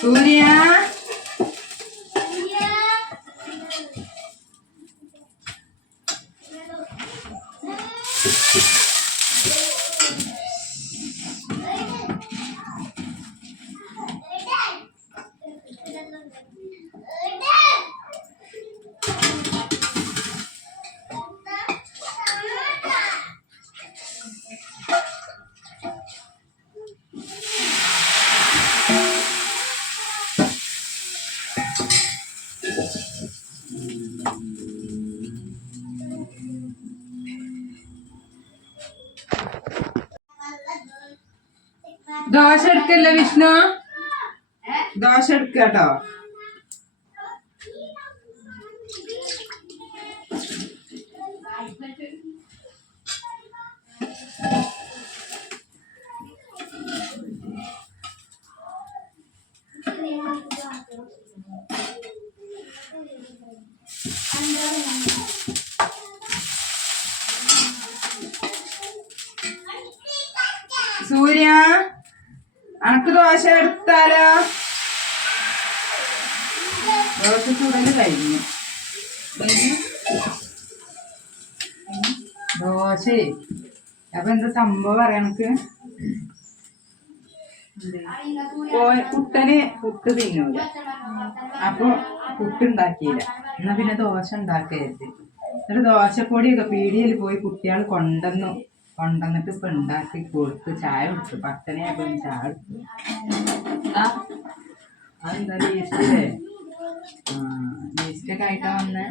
സൂര്യ ദോശ എടുക്കല്ലേ വിഷ്ണു? ദോശ എടുക്കട്ടോ സൂര്യ? അനക്ക് ദോശ എടുത്താലോ? ദോശ ചൂടൽ കഴിഞ്ഞു. ദോശേ. അപ്പൊ എന്താ സംഭവം അറിയണക്ക് ഓ- കുട്ടന് പുട്ട് തിന്നൂല. അപ്പൊ പുട്ടുണ്ടാക്കിയില്ല എന്നാ പിന്നെ ദോശ ഉണ്ടാക്കരുത്. എന്നിട്ട് ദോശപ്പൊടിയൊക്കെ പീടിയിൽ പോയി കുട്ടികൾ കൊണ്ടുവന്നു. കൊണ്ടുവന്നിട്ട് ഇപ്പൊ ഉണ്ടാക്കി കൊടുത്ത് ചായ കുടിച്ചു. പത്തനയായപ്പോ ചായ കുടിച്ചു. ആ അതെന്താ ടേസ്റ്റ് ആ ടേസ്റ്റ് ഒക്കെ ആയിട്ടാ വന്നേ.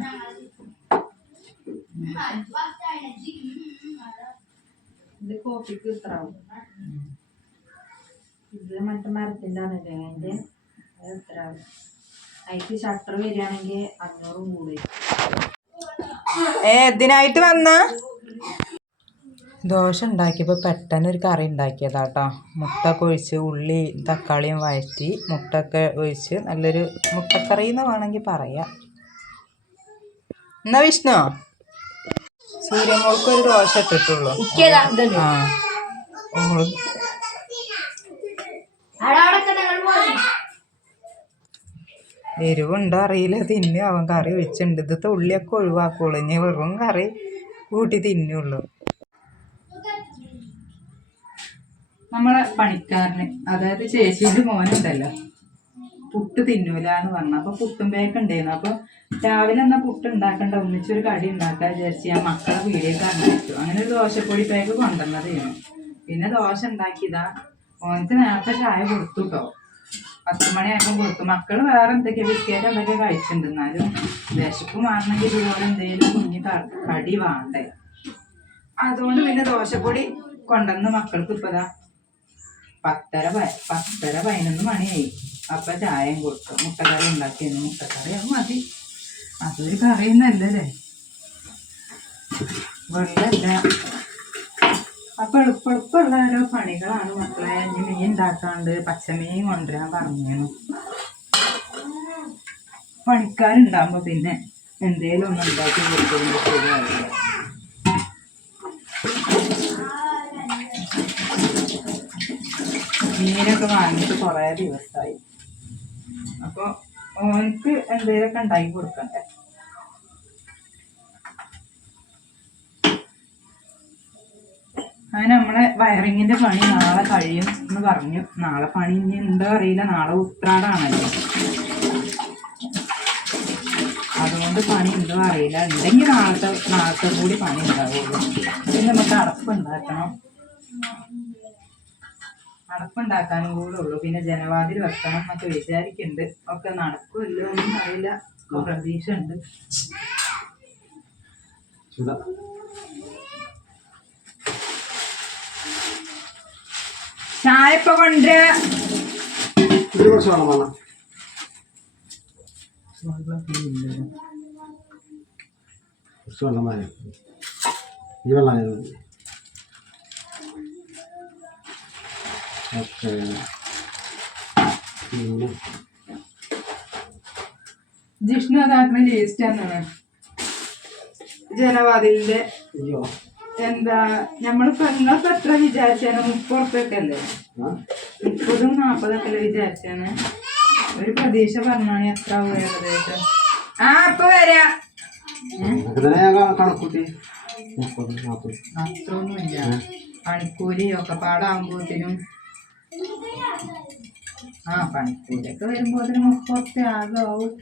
ഇത് കോപ്പിക്ക് ഇത്രാവും. ഇത് മറ്റേ മരത്തിന്റെ ആണല്ലേ അതിന്റെ അത് ഇത്രാവും. അതിക്ക് ഷട്ടർ വരികയാണെങ്കിൽ അഞ്ഞൂറ് കൂടി. ഏതിനായിട്ട് വന്ന? ദോശ ഉണ്ടാക്കിയപ്പോൾ പെട്ടെന്ന് ഒരു കറി ഉണ്ടാക്കിയതാട്ടോ. മുട്ട ഒക്കെ ഒഴിച്ച് ഉള്ളി തക്കാളിയും വഴറ്റി മുട്ട ഒക്കെ ഒഴിച്ച് നല്ലൊരു മുട്ടക്കറി എന്ന് വേണമെങ്കിൽ പറയാം. എന്നാ വിഷ്ണു? സൂര്യമോൾക്ക് ഒരു ദോശ ഇട്ടിട്ടുള്ളൂ. ആ. എരിവുണ്ടോ അറിയില്ല. തിന്നു അവൻ കറി ഒഴിച്ചിട്ടുണ്ട് ഇത് ഉള്ളിയൊക്കെ ഒഴിവാക്കുള്ളൂ. ഇനി വെറും കറി കൂട്ടി തിന്നുള്ളൂ. നമ്മളെ പണിക്കാരന് അതായത് ചേച്ചിയുടെ മോനുണ്ടല്ലോ. പുട്ട് തിന്നൂല എന്ന് പറഞ്ഞു. അപ്പൊ പുട്ടും ബേക്ക് ഉണ്ടായിരുന്നു. അപ്പൊ രാവിലെ എന്നാ പുട്ട് ഉണ്ടാക്കണ്ട? ഒന്നിച്ചൊരു കടി ഉണ്ടാക്കാൻ വിചാരിച്ച് ഞാൻ മക്കളെ വീടിലേക്ക് അറിഞ്ഞിട്ടു അങ്ങനെ ഒരു ദോശപ്പൊടി പേക്ക് കൊണ്ടുവന്നതായിരുന്നു പിന്നെ ദോശ ഉണ്ടാക്കിയതാ. ഓനക്ക് നേരത്തെ ചായ കൊടുത്തു കേട്ടോ പത്ത് മണിയായപ്പോൾ കൊടുത്തു. മക്കൾ വേറെ എന്തൊക്കെയാ? ബിസ്ക്കറ്റ് എന്തൊക്കെ കഴിച്ചിട്ടുണ്ട് എന്നാലും വിശപ്പ് മാറണമെങ്കിൽ ഇതുപോലെ എന്തെങ്കിലും കുഞ്ഞ് കടി വേണ്ടേ. അതുകൊണ്ട് പിന്നെ ദോശപ്പൊടി കൊണ്ടുവന്ന് മക്കൾക്ക് ഇപ്പതാ പത്തര പത്തര പതിനൊന്ന് മണിയായി. അപ്പൊ ചായം കൊടുത്തു. മുട്ടക്കറി ഉണ്ടാക്കിയിരുന്നു മുട്ടക്കറി. അത് മതി. അതൊരു കറിയൊന്നല്ലേ വെള്ളല്ല. അപ്പൊ എളുപ്പ എളുപ്പമുള്ള ഓരോ പണികളാണ് മക്കളെ. ഇനി മീൻ ഉണ്ടാക്കാണ്ട് പച്ചമീൻ കൊണ്ടുവരാൻ പറഞ്ഞു പണിക്കാരുണ്ടാകുമ്പോ പിന്നെ എന്തേലും ഒന്നും ഉണ്ടാക്കി കൊടുക്കുന്നത് ശരിയാവില്ല. മീനൊക്കെ വാങ്ങിയിട്ട് കുറേ ദിവസമായി അപ്പോൾ ഓനക്ക് എന്തെങ്കിലുമൊക്കെ ഉണ്ടാക്കി കൊടുക്കണ്ടേ? അങ്ങനെ നമ്മളെ വയറിങ്ങിന്റെ പണി നാളെ കഴിയും എന്ന് പറഞ്ഞു. നാളെ പണി ഇനി ഉണ്ടോ അറിയില്ല. നാളെ ഉത്രാടാണല്ലോ. അതുകൊണ്ട് പണി ഉണ്ടോ അറിയില്ല. ഉണ്ടെങ്കിൽ നാളത്തെ നാളത്തെ കൂടി പണി ഉണ്ടാവുള്ളൂ പിന്നെ നമുക്ക് അടപ്പ് ഉണ്ടാക്കണം. അടപ്പുണ്ടാക്കാനും കൂടെ ഉള്ളൂ. പിന്നെ ജനവാതിൽ വെക്കണം എന്നൊക്കെ വിചാരിക്കുന്നുണ്ട് ഒക്കെ നടക്കുമല്ലോ ഒന്നും അറിയില്ല. പ്രതീക്ഷ ഉണ്ട് ചായപ്പ കൊണ്ട് കുറച്ച് വെള്ളം ഈ വെള്ളം ഓക്കെ. പിന്നെ? ജിഷ്ണു അതാക്കണ ടേസ്റ്റ് എന്നാണ് ജനവാതിലിന്റെ അയ്യോ. എന്താ നമ്മളിപ്പോ നിങ്ങൾക്ക് എത്ര വിചാരിച്ചാണ് മുപ്പുറത്തൊക്കെ അല്ലേ? മുപ്പതും നാപ്പതൊക്കെ അല്ലേ വിചാരിച്ചാണ്? ഒരു പ്രതീക്ഷ പറഞ്ഞാണ് എത്ര ഏകദേശം. ആ അപ്പൊ വരാ. അത്രയൊന്നുമില്ല. പണിക്കൂലി ഒക്കെ പാടാകുമ്പോഴത്തേനും ആ പണിക്കൂലൊക്കെ വരുമ്പോ അതിന് മുപ്പത്തി ആകാവും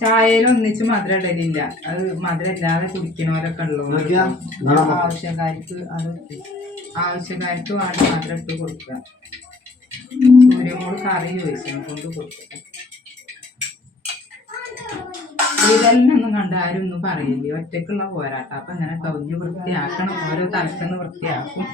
ചായയിൽ ഒന്നിച്ച് മധുരം ഇടലില്ല. അത് മധുരം ഇല്ലാതെ കുടിക്കണവരൊക്കെ ഉള്ളൂ. ആവശ്യക്കാർക്ക് അത് ആവശ്യക്കാർക്ക് വേണ്ട മധുരം ഇട്ട് കൊടുക്കുക. സൂര്യമോൾ കറി ചോദിച്ചു കൊണ്ട് കൊടുക്കട്ടെ ഇതെല്ലാം കണ്ട ആരും ഒന്നും പറയില്ല? ഒറ്റക്കുള്ള പോരാട്ടം. അപ്പൊ അങ്ങനെ കവിഞ്ഞ് വൃത്തിയാക്കണം. ഓരോ തലക്കെന്ന് വൃത്തിയാക്കും.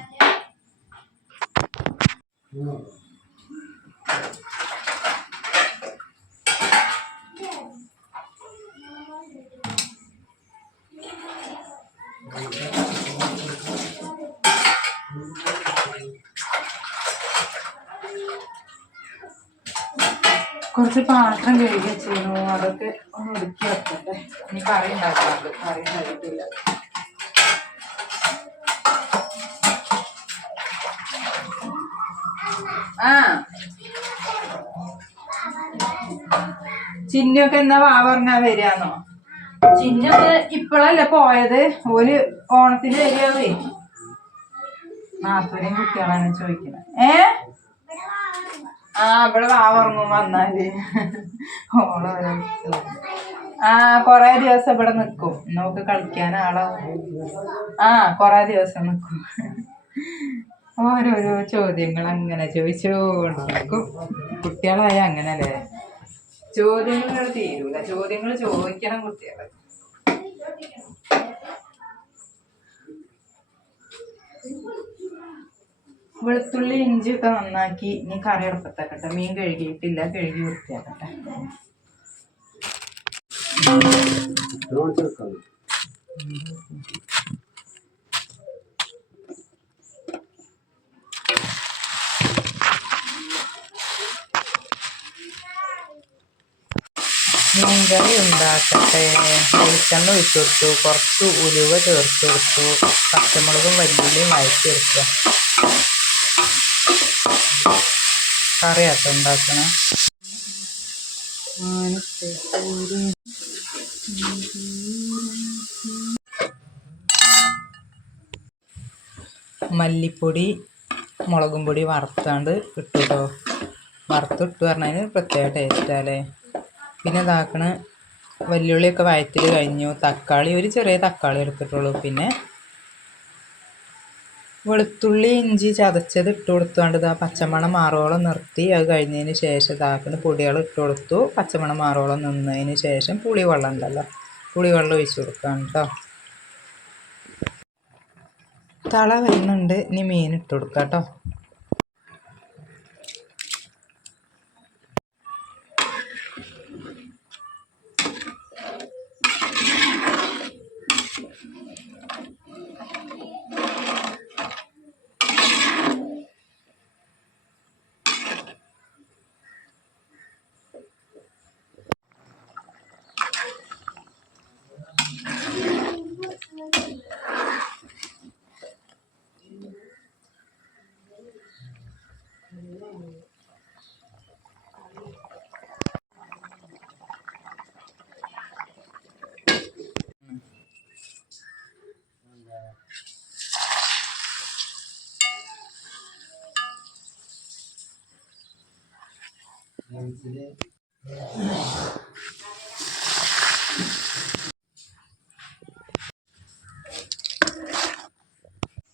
കുറച്ച് പാത്രം കഴുകി വെച്ചിരുന്നു. അതൊക്കെ ഒന്ന് ഒതുക്കി ഇനി കറി ഉണ്ടാക്കാറുണ്ട് കറി ഉണ്ടായിട്ടില്ല ആ. ചിന്നൊക്കെ എന്നാ വാ പറഞ്ഞാ വരികയെന്നോ? ചിന്നൊക്കെ ഇപ്പോഴല്ല പോയത്? ഒരു ഓണത്തിന് വരികയാവേ നാത്തൂരെയും കുട്ടികളാണ് ചോദിക്കുന്നത്. ഏ? ആ ഇവിടെ വാ പറഞ്ഞു വന്നാൽ. കുട്ടികൾ. ആ കൊറേ ദിവസം ഇവിടെ നിക്കും. നമുക്ക് കളിക്കാൻ ആളാവും ആ കൊറേ ദിവസം നിക്കും. ഓരോരോ ചോദ്യങ്ങൾ അങ്ങനെ ചോദിച്ചോണ്ടിരിക്കും. കുട്ടികളായ അങ്ങനല്ലേ? ചോദ്യങ്ങൾ തീരൂല. ചോദ്യങ്ങൾ ചോദിക്കണം കുട്ടികളെ. വെളുത്തുള്ളി ഇഞ്ചി ഒക്കെ നന്നാക്കി ഇനി കറി അടുപ്പത്തേക്കട്ടെ മീൻ കഴുകിയിട്ടില്ല. കഴുകി വൃത്തിയാക്കട്ടെ. മീൻകറി ഉണ്ടാക്കട്ടെ. വെളിച്ചെണ്ണ ഒഴിച്ചു കൊടുത്തു. കുറച്ച് ഉലുവ ചേർത്ത് കൊടുത്തു. പച്ചമുളകും വലിയുള്ളിയും വഴറ്റിയെടുക്കുക കറിയാട്ടോ ഉണ്ടാക്കണം. മല്ലിപ്പൊടി മുളകും പൊടി വറുത്താണ്ട് ഇട്ടു കേട്ടോ വറുത്തിട്ട് പറഞ്ഞതിന് പ്രത്യേക ടേസ്റ്റാല്ലേ പിന്നെ ഇതാക്കണ വല്യുള്ളിയൊക്കെ വയറ്റിൽ കഴിഞ്ഞു. തക്കാളി ഒരു ചെറിയ തക്കാളി എടുത്തിട്ടുള്ളൂ. പിന്നെ വെളുത്തുള്ളി ഇഞ്ചി ചതച്ചത് ഇട്ട് കൊടുത്തുകൊണ്ട് ഇതാ പച്ചമണം മാറോളം നിർത്തി. അത് കഴിഞ്ഞതിന് ശേഷം ഇതാക്കുന്ന പൊടികൾ ഇട്ട് കൊടുത്തു. പച്ചമണം മാറോളം നിന്നതിന് ശേഷം പുളിവെള്ളം ഉണ്ടല്ലോ. പുളിവെള്ളം ഒഴിച്ച് കൊടുക്കാം കേട്ടോ തള വരുന്നുണ്ട്. ഇനി മീൻ ഇട്ട് കൊടുക്കാം കേട്ടോ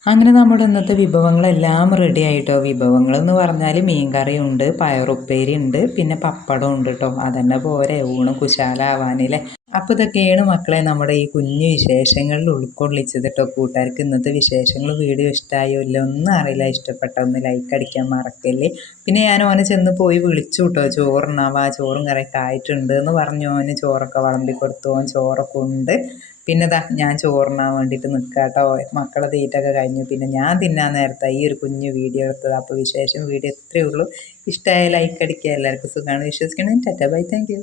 അങ്ങനെ നമ്മുടെ ഇന്നത്തെ വിഭവങ്ങളെല്ലാം റെഡി ആയിട്ടോ? വിഭവങ്ങൾ എന്ന് പറഞ്ഞാൽ മീൻകറി ഉണ്ട് പയറുപ്പേരി ഉണ്ട് പിന്നെ പപ്പടം ഉണ്ട് കേട്ടോ അതന്നെ പോരെ ഊണ് കുശാലാവാനില്ലേ? അപ്പോൾ ഇതൊക്കെയാണ് മക്കളെ നമ്മുടെ ഈ കുഞ്ഞു വിശേഷങ്ങളിൽ ഉൾക്കൊള്ളിച്ചത് കേട്ടോ കൂട്ടുകാർക്ക് ഇന്നത്തെ വിശേഷങ്ങൾ വീഡിയോ ഇഷ്ടമായോ ഇല്ല ഒന്നും അറിയില്ല. ഇഷ്ടപ്പെട്ട ഒന്ന് ലൈക്ക് അടിക്കാൻ മറക്കല്ലേ. പിന്നെ ഞാൻ ഓനെ ചെന്ന് പോയി വിളിച്ചു കേട്ടോ ചോറുണ്ണാവാ ചോറും കറിയൊക്കെ ആയിട്ടുണ്ട് എന്ന് പറഞ്ഞു. ഓന് ചോറൊക്കെ വളമ്പി കൊടുത്തു. ഓൻ ചോറൊക്കെ ഉണ്ട്. പിന്നെ ദാ ഞാൻ ചോറിനാൻ വേണ്ടിയിട്ട് നിൽക്കുക കേട്ടോ മക്കളെ തീറ്റൊക്കെ കഴിഞ്ഞു. പിന്നെ ഞാൻ തിന്നാൻ നേരത്തെ ഈ ഒരു കുഞ്ഞു വീഡിയോ എടുത്തത്. അപ്പോൾ വിശേഷം വീഡിയോ ഇത്രയേ ഉള്ളൂ. ഇഷ്ടമായ ലൈക്ക് അടിക്കുക. എല്ലാവർക്കും സുഖമാണ് വിശ്വസിക്കണം. ടാറ്റ. ബൈ. താങ്ക്